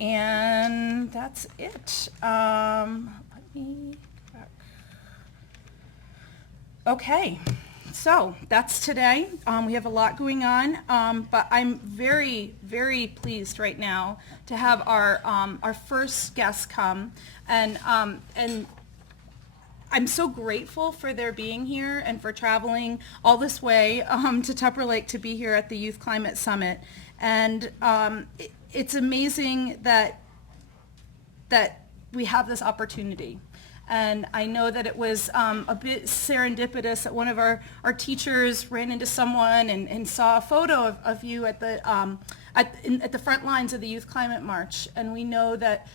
And that's it. Let me back. Okay, so that's today. We have a lot going on, but I'm very, very pleased right now to have our first guest come, and I'm so grateful for their being here and for traveling all this way to Tupper Lake to be here at the Youth Climate Summit. And it's amazing that we have this opportunity. And I know that it was a bit serendipitous that one of our teachers ran into someone and saw a photo of you at the front lines of the Youth Climate March. And we know that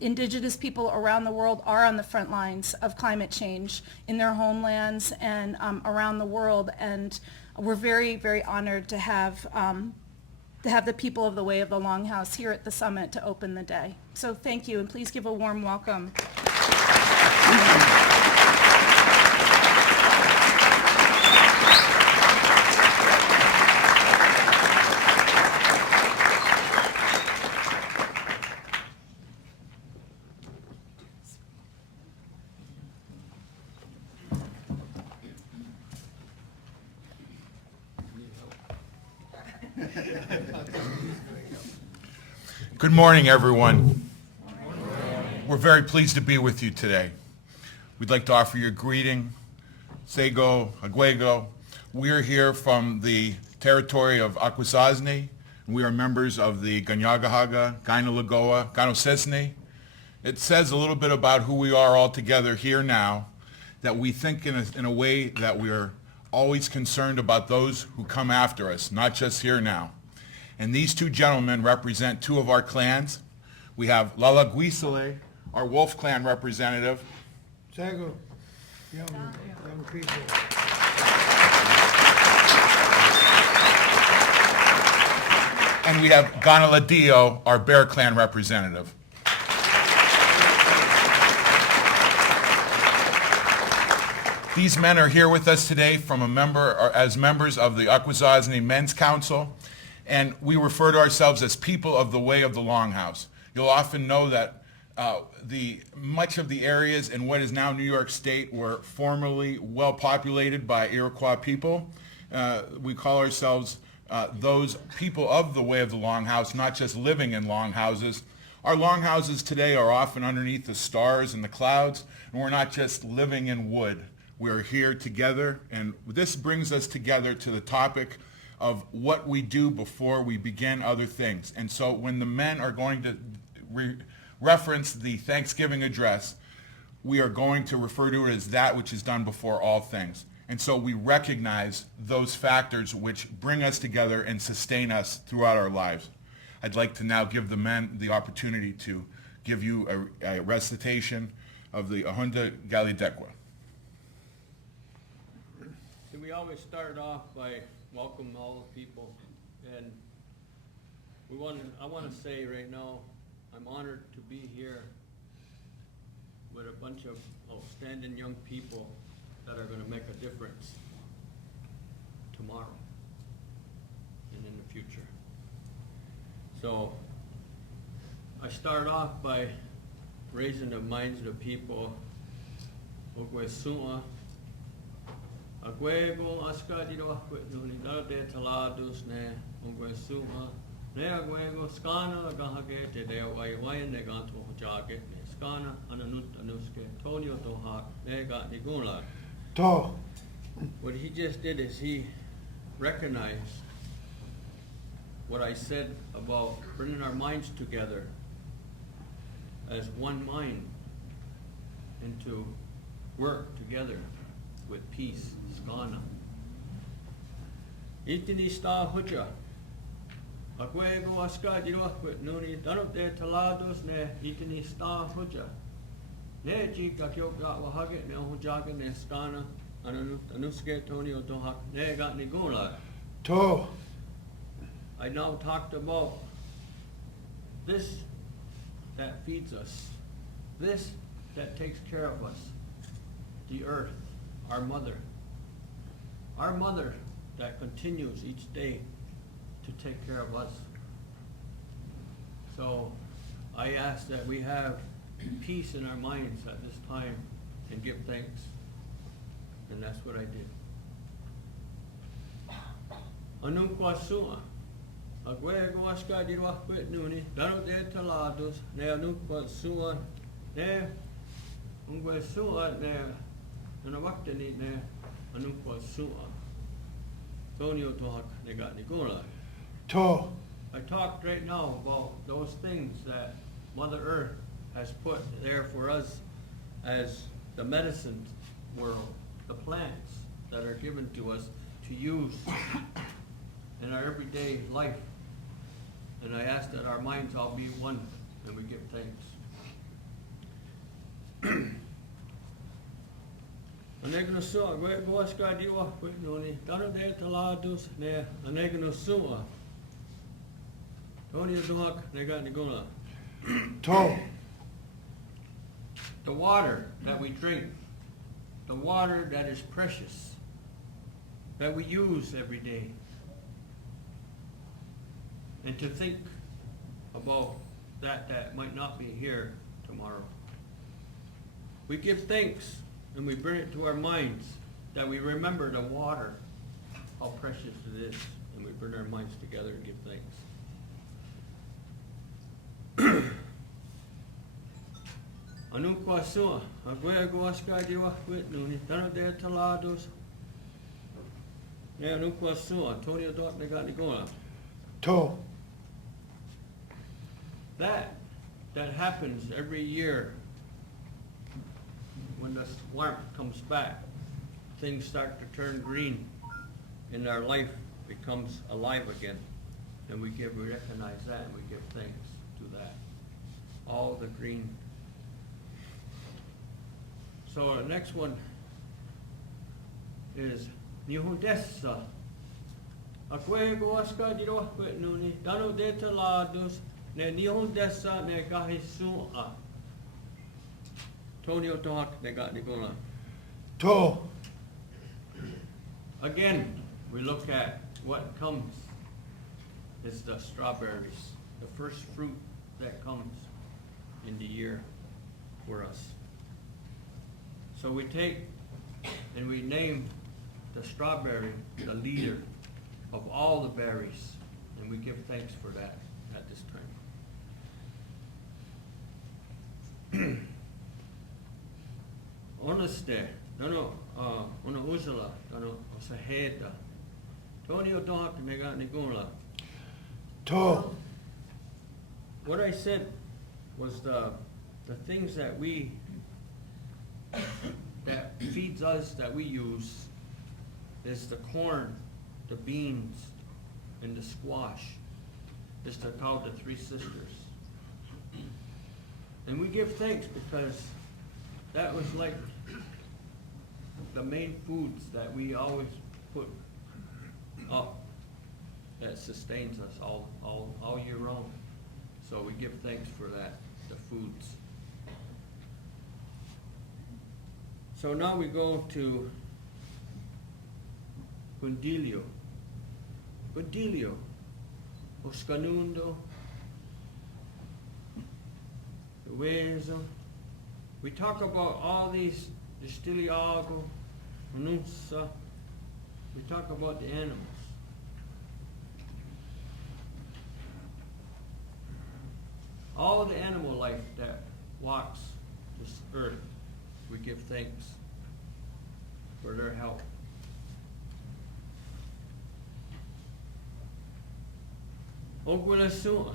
Indigenous people around the world are on the front lines of climate change in their homelands and around the world. And we're very, very honored to have the people of the Way of the Longhouse here at the summit to open the day. So thank you, and please give a warm welcome. Good morning, everyone. We're very pleased to be with you today. We'd like to offer you a greeting, Sego, Agwego. We are here from the territory of Akwesasne. We are members of the Kanienkehaka, Kaianerehkowa, Kanonhsesne. It says a little bit about who we are all together here now, that we think in a way that we are always concerned about those who come after us, not just here now. And these two gentlemen represent two of our clans. We have Lala Guisale, our Wolf Clan representative. Sago, young people. And we have Ganaladio, our Bear Clan representative. These men are here with us today as members of the Akwesasne Men's Council, and we refer to ourselves as people of the Way of the Longhouse. You'll often know that much of the areas in what is now New York State were formerly well populated by Iroquois people. We call ourselves those people of the Way of the Longhouse, not just living in longhouses. Our longhouses today are often underneath the stars and the clouds, and we're not just living in wood. We're here together, and this brings us together to the topic of what we do before we begin other things. And so when the men are going to reference the Thanksgiving address, we are going to refer to it as that which is done before all things. And so we recognize those factors which bring us together and sustain us throughout our lives. I'd like to now give the men the opportunity to give you a recitation of the Ahunda Kanienkehaka. So we always start off by welcoming all the people, and I want to say right now, I'm honored to be here with a bunch of outstanding young people that are going to make a difference tomorrow and in the future. So I start off by raising the minds of the people. Akwego askadiro akwetuni dade taladusne ongwesuma ne akwego skana agahage te de wai ne ganto hojage ne skana ananut anuske tonio toha ne got nigula. To. What he just did is he recognized what I said about bringing our minds together as one mind and to work together with peace. Skana. Itini sta huja. Akwego askadiro akwetuni danote talados ne itini sta huja. Ne jika kyoga wahage ne hojaga ne skana anuske tonio tohak ne got nigula. To. I now talked about this that feeds us, this that takes care of us, the earth, our mother that continues each day to take care of us. So I ask that we have peace in our minds at this time and give thanks. And that's what I did. Anong kwasua, agwego aska dirwa kwet nuni, dano de talados, ne anong kwasua, ne ungwasua ne anawaktani ne anong kwasua. Tonio talk ne got Nicola. To. I talked right now about those things that Mother Earth has put there for us as the medicine world, the plants that are given to us to use in our everyday life. And I ask that our minds all be one and we give thanks. Anegnosua, gwe goaska diwa, gwe noni, dano de talados, ne anegnosua. Tony Dohak, nega nigona. To. The water that we drink, the water that is precious, that we use every day. And to think about that might not be here tomorrow. We give thanks and we bring it to our minds that we remember the water, how precious it is, and we bring our minds together and give thanks. Anong kwasua, agwego aska diwa kwet nuni, dano de talados. Ne anong kwasua, Antonio dot nega nigona. To. That happens every year when the warmth comes back. Things start to turn green and our life becomes alive again. And we recognize that and we give thanks to that. All the green. So the next one is Nihondessa. Akwego aska diro kwet nuni, dano de talados, ne Nihondessa ne kahisua. Tonio Tohak ne got Nicola. To. Again, we look at what comes is the strawberries, the first fruit that comes in the year for us. So we take and we name the strawberry the leader of all the berries, and we give thanks for that at this time. Honeste, dano ona uzala, dano osaheda. Tonio Dohak nega nigula. To. What I said was the things that that feeds us, that we use, is the corn, the beans, and the squash. It's called the Three Sisters. And we give thanks because that was like the main foods that we always put up that sustains us all year round. So we give thanks for that, the foods. So now we go to Gundilio. Gundilio, Oscanundo, Uezo. We talk about all these, the Stiliago, Manusa. We talk about the animals. All the animal life that walks this earth, we give thanks for their help. Ogwelesua.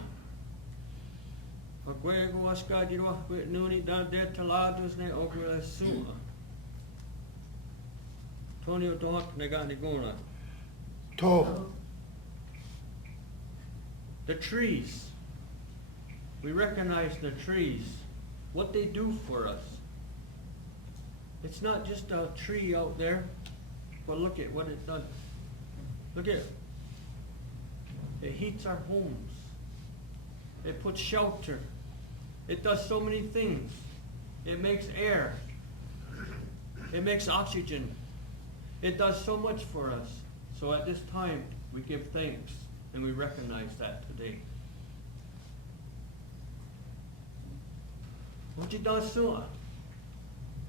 Agwego askadiro with nuni dan de talados ne ogwelesua. Tonio Dohak neganigona. To. The trees. We recognize the trees, what they do for us. It's not just a tree out there, but look at what it does. Look at it. It heats our homes. It puts shelter. It does so many things. It makes air. It makes oxygen. It does so much for us. So at this time, we give thanks and we recognize that today. Ojidasua.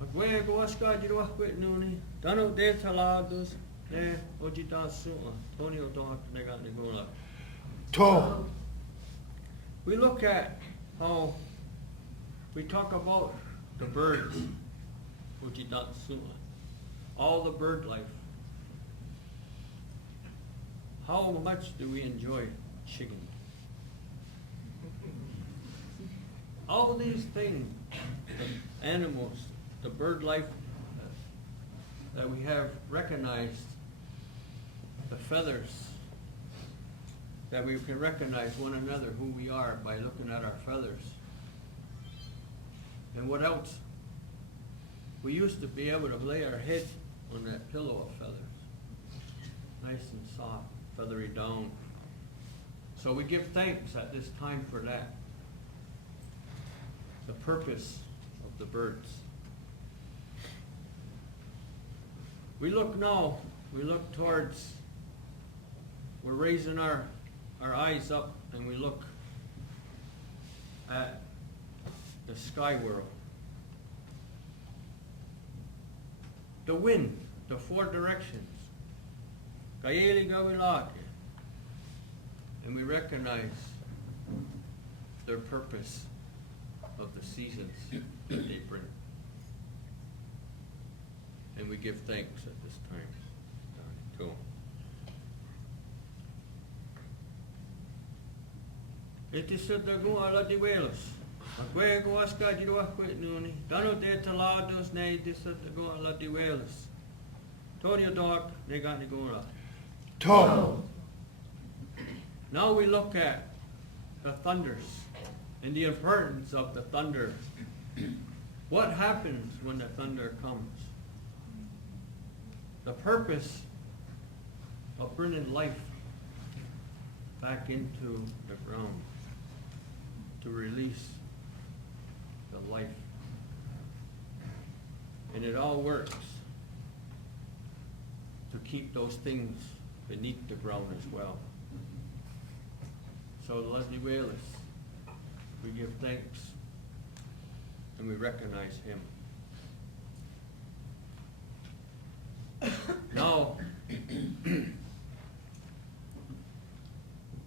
Akwesasne Akwesasne. Dano de talados. Ne ojidasua. Tonio Doc Neganigula. To. We look at how we talk about the birds. Ojidasua. All the bird life. How much do we enjoy chicken? All these things, the animals, the bird life that we have recognized, the feathers, that we can recognize one another, who we are by looking at our feathers. And what else? We used to be able to lay our head on that pillow of feathers, nice and soft, feathery down. So we give thanks at this time for that. The purpose of the birds. We look now, we look towards, we're raising our eyes up and we look at the sky world. The wind, the four directions. Kaianerehkowa. And we recognize their purpose of the seasons that they bring. And we give thanks at this time to them. It is said that go ala di Wales. Akwesasne Akwesasne. Dano de talados ne it is said that go ala di Wales. Tonio Doc Neganigula. To. Now we look at the thunders and the importance of the thunder. What happens when the thunder comes? The purpose of bringing life back into the ground, to release the life. And it all works to keep those things beneath the ground as well. So Leslie Wales, we give thanks and we recognize him. Now,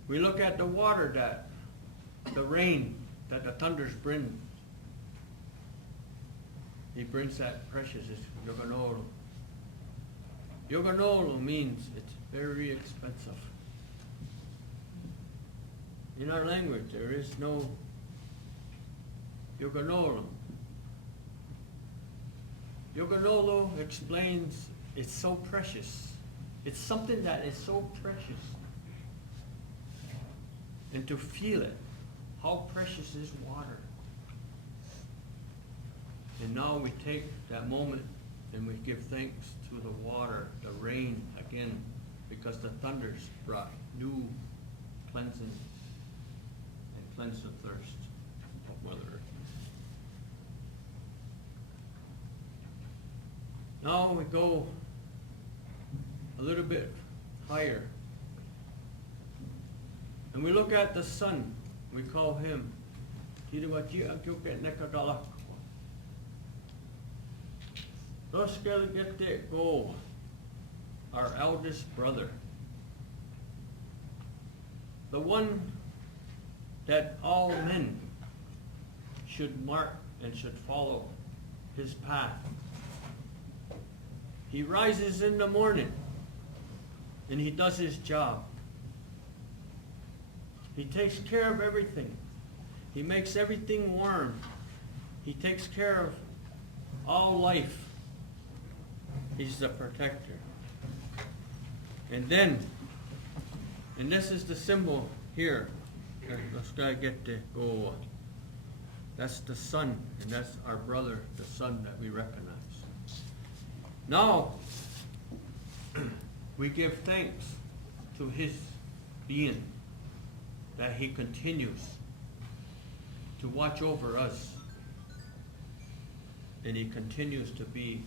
we look at the water that, the rain that the thunders bring. He brings that precious, it's yoganolo. Yoganolo means it's very expensive. In our language, there is no yoganolo. Yoganolo explains it's so precious. It's something that is so precious. And to feel it, how precious is water. And now we take that moment and we give thanks to the water, the rain again, because the thunders brought new cleansing and cleanse the thirst of Mother Earth. Now we go a little bit higher. And we look at the sun. We call him Kaianerehkowa. Go, our eldest brother. The one that all men should mark and should follow his path. He rises in the morning and he does his job. He takes care of everything. He makes everything warm. He takes care of all life. He's the protector. And then, and this is the symbol here. Let's get to go. That's the sun, and that's our brother, the sun that we recognize. Now, we give thanks to his being, that he continues to watch over us, and he continues to be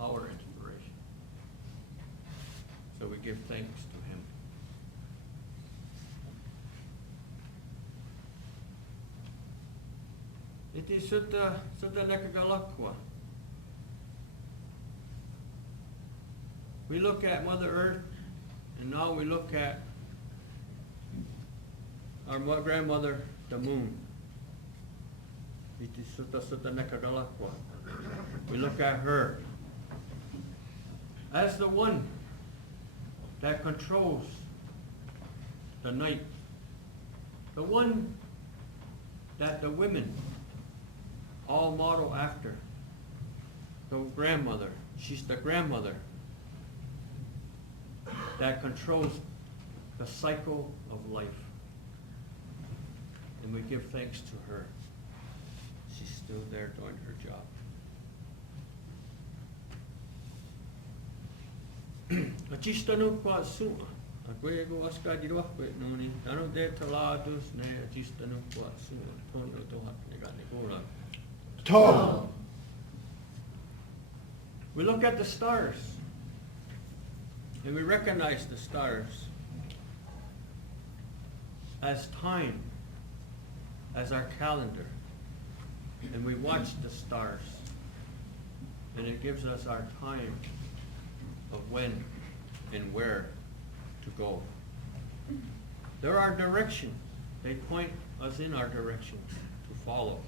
our inspiration. So we give thanks to him. Iti sutta Kanienkehaka. We look at Mother Earth, and now we look at our grandmother, the moon. Iti sutta Kanienkehaka. We look at her as the one that controls the night, the one that the women all model after. The grandmother, she's the grandmother that controls the cycle of life. And we give thanks to her. She's still there doing her job. Achistanu kwa sua. Akwego askadiwa noni. Dano de talados ne achistanu kwa sua. Tonio tohat neganegora. To. We look at the stars, and we recognize the stars as time, as our calendar, and we watch the stars, and it gives us our time of when and where to go. They're our direction. They point us in our direction to follow.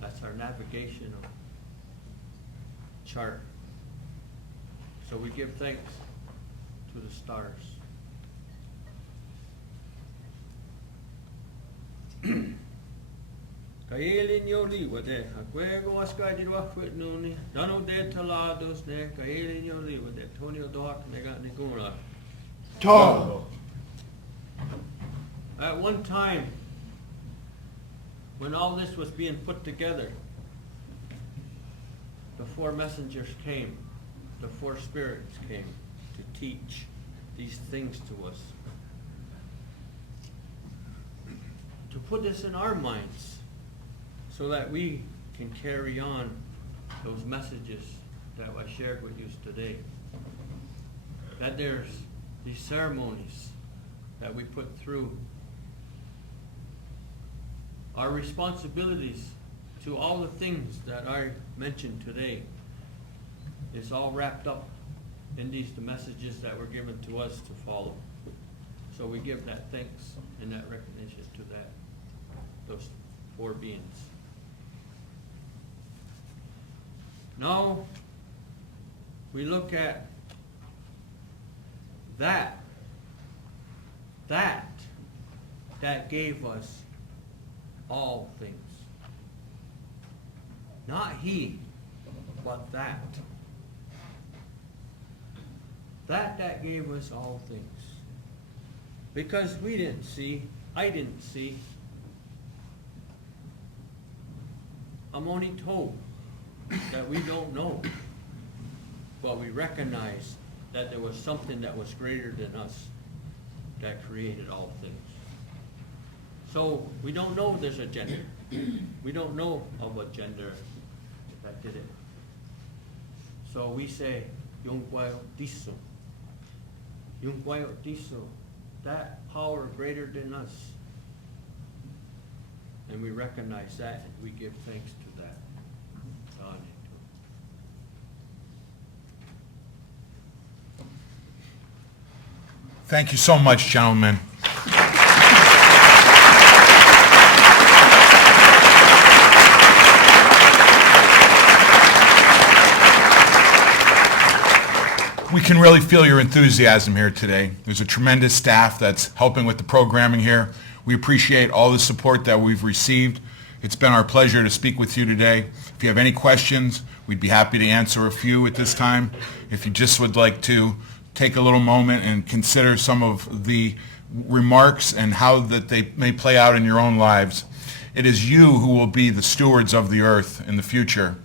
That's our navigational chart. So we give thanks to the stars. Kailin yoli wade akwego askadiwa noni. Dano de talados ne kailin yoli wade Tonio doak neganegora. To. At one time, when all this was being put together, the four messengers came, the four spirits came to teach these things to us, to put this in our minds so that we can carry on those messages that I shared with you today. That there's these ceremonies that we put through, our responsibilities to all the things that I mentioned today is all wrapped up in the messages that were given to us to follow. So we give that thanks and that recognition to those four beings. Now we look at that gave us all things. Not he, but that. That gave us all things. Because we didn't see, I didn't see. I'm only told that we don't know. But we recognize that there was something that was greater than us that created all things. So we don't know there's a gender. We don't know of a gender that did it. So we say, Yungwayo Diso. Yungwayo Diso. That power greater than us. And we recognize that and we give thanks to that. Thank you so much, gentlemen. We can really feel your enthusiasm here today. There's a tremendous staff that's helping with the programming here. We appreciate all the support that we've received. It's been our pleasure to speak with you today. If you have any questions, we'd be happy to answer a few at this time. If you just would like to take a little moment and consider some of the remarks and how that they may play out in your own lives. It is you who will be the stewards of the earth in the future.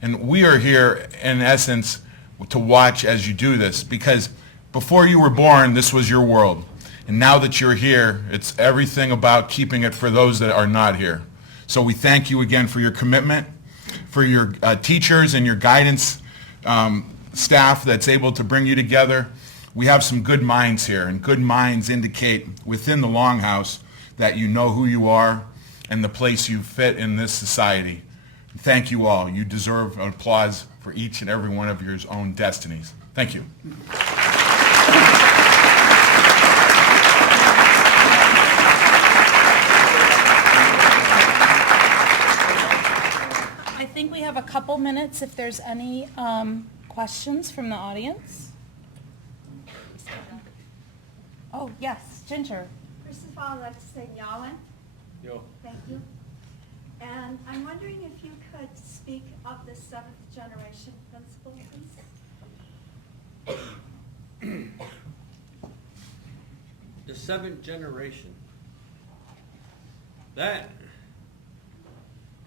And we are here, in essence, to watch as you do this, because before you were born, this was your world. And now that you're here, it's everything about keeping it for those that are not here. So we thank you again for your commitment, for your teachers and your guidance staff that's able to bring you together. We have some good minds here, and good minds indicate within the Longhouse that you know who you are, and the place you fit in this society. Thank you all. You deserve an applause for each and every one of your own destinies. Thank you. I think we have a couple minutes if there's any questions from the audience. Oh, yes, Ginger. First of all, I'd like to say Yawan, Yo, thank you. And I'm wondering if you could speak of the seventh generation principle, please? the seventh generation, that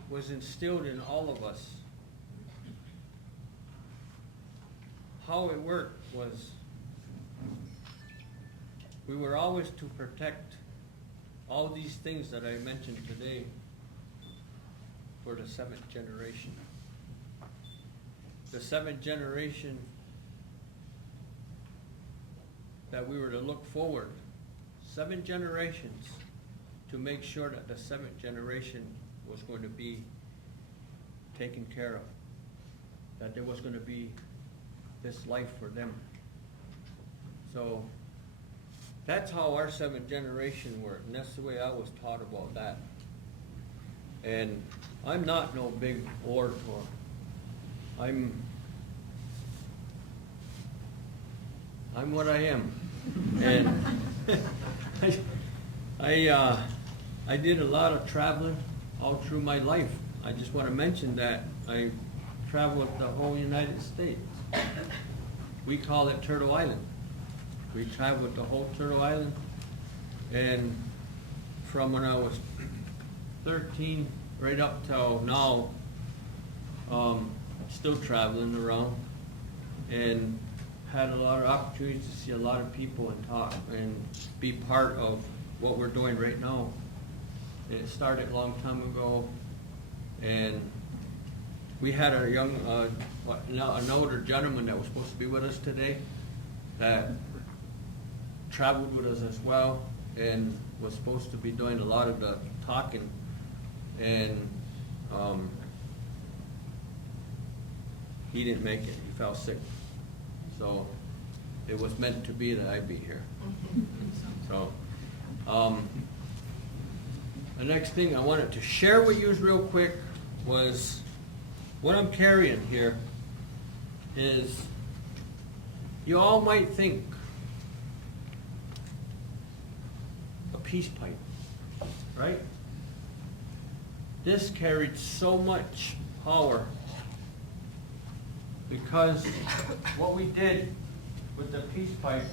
was instilled in all of us. How it worked was we were always to protect all these things that I mentioned today for the seventh generation. The seventh generation that we were to look forward, 7 generations, to make sure that the seventh generation was going to be taken care of, that there was going to be this life for them. So that's how our seventh generation worked, and that's the way I was taught about that. And I'm not no big orator. I'm what I am. And I did a lot of traveling all through my life. I just want to mention that I traveled the whole United States. We call it Turtle Island. We traveled the whole Turtle Island, and from when I was 13 right up till now, still traveling around, and had a lot of opportunities to see a lot of people and talk and be part of what we're doing right now. It started a long time ago, and we had a young, an older gentleman that was supposed to be with us today that traveled with us as well and was supposed to be doing a lot of the talking, and he didn't make it. He fell sick. So it was meant to be that I'd be here. So the next thing I wanted to share with you real quick was what I'm carrying here is, you all might think a peace pipe, right? This carried so much power because what we did with the peace pipe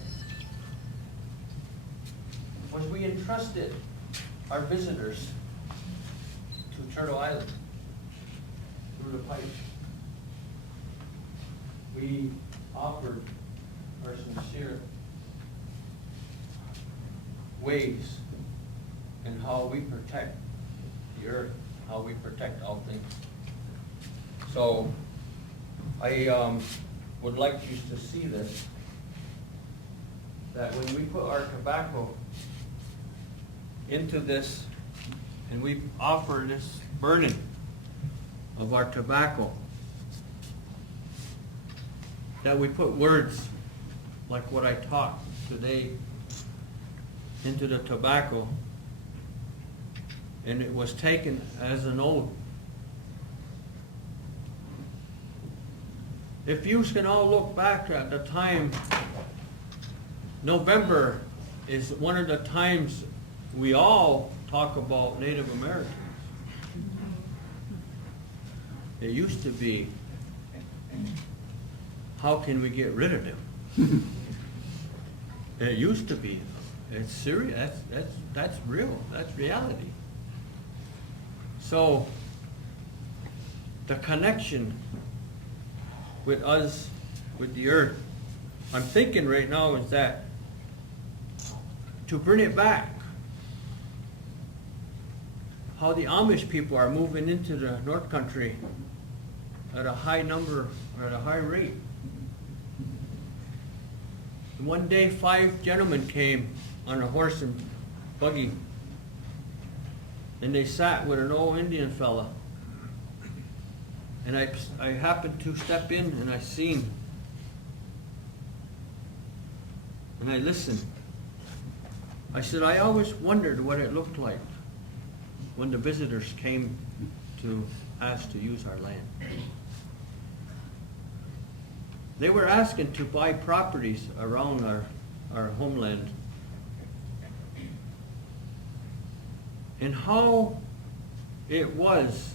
was we entrusted our visitors to Turtle Island through the pipe. We offered our sincere ways in how we protect the earth, how we protect all things. So I would like you to see this, that when we put our tobacco into this and we offer this burning of our tobacco, that we put words like what I taught today into the tobacco, and it was taken as an oath. If you can all look back at the time, November is one of the times we all talk about Native Americans. It used to be, how can we get rid of them? It used to be. It's serious. That's real. That's reality. So the connection with us, with the earth, I'm thinking right now is that to bring it back, how the Amish people are moving into the North Country at a high number, or at a high rate. And one day 5 gentlemen came on a horse and buggy and they sat with an old Indian fella. And I happened to step in and I seen, and I listened. I said, I always wondered what it looked like when the visitors came to ask to use our land. They were asking to buy properties around our homeland. And how it was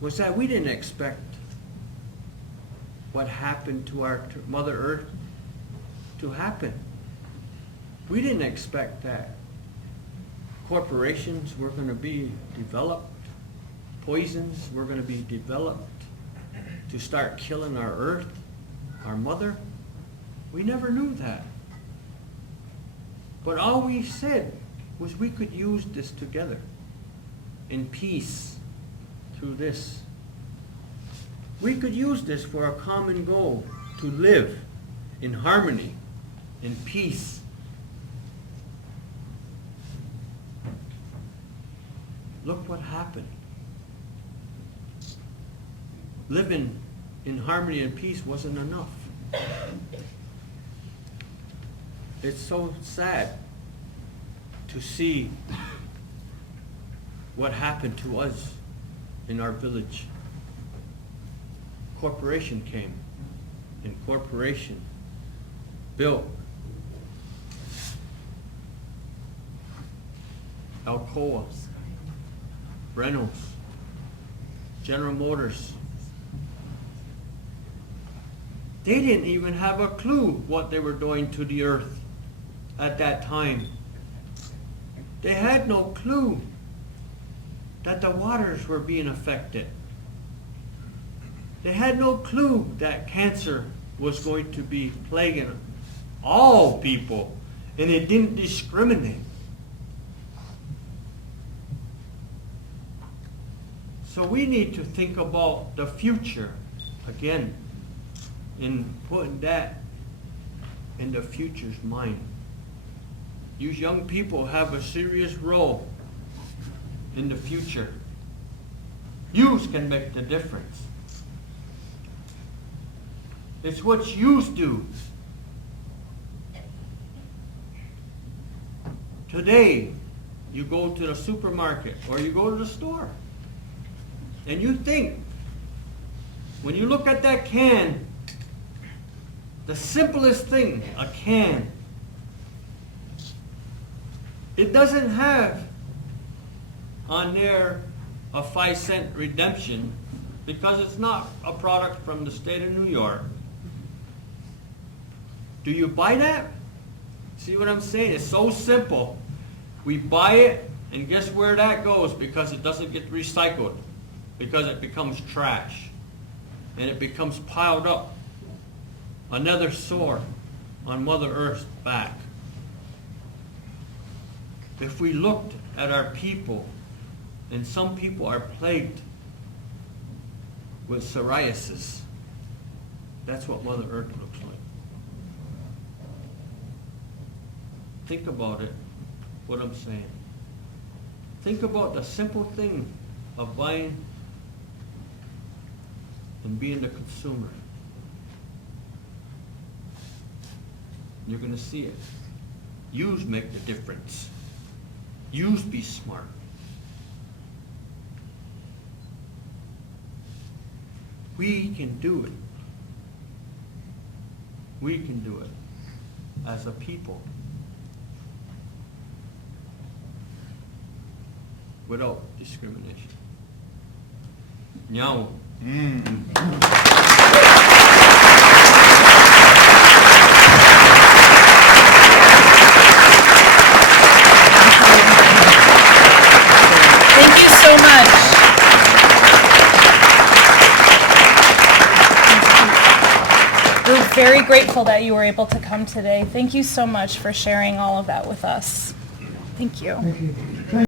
that we didn't expect what happened to our Mother Earth to happen. We didn't expect that corporations were going to be developed, poisons were going to be developed to start killing our Earth, our Mother. We never knew that. But all we said was we could use this together in peace through this. We could use this for a common goal, to live in harmony, in peace. Look what happened. Living in harmony and peace wasn't enough. It's so sad to see what happened to us in our village. Corporation came, and corporation built Alcoa, Reynolds, General Motors. They didn't even have a clue what they were doing to the earth at that time. They had no clue that the waters were being affected. They had no clue that cancer was going to be plaguing all people, and it didn't discriminate. So we need to think about the future again, in putting that in the future's mind. You young people have a serious role in the future. Yous can make the difference. It's what yous do. Today, you go to the supermarket or you go to the store, and you think, when you look at that can, the simplest thing, a can, it doesn't have on there a 5-cent redemption because it's not a product from the state of New York. Do you buy that? See what I'm saying? It's so simple. We buy it, and guess where that goes? Because it doesn't get recycled. Because it becomes trash. And it becomes piled up. Another sore on Mother Earth's back. If we looked at our people, and some people are plagued with psoriasis, that's what Mother Earth looks like. Think about it, what I'm saying. Think about the simple thing of buying and being the consumer. You're going to see it. Yous make the difference. Yous be smart. We can do it. We can do it as a people without discrimination. Nyao. Thank you so much. We're very grateful that you were able to come today. Thank you so much for sharing all of that with us. Thank you.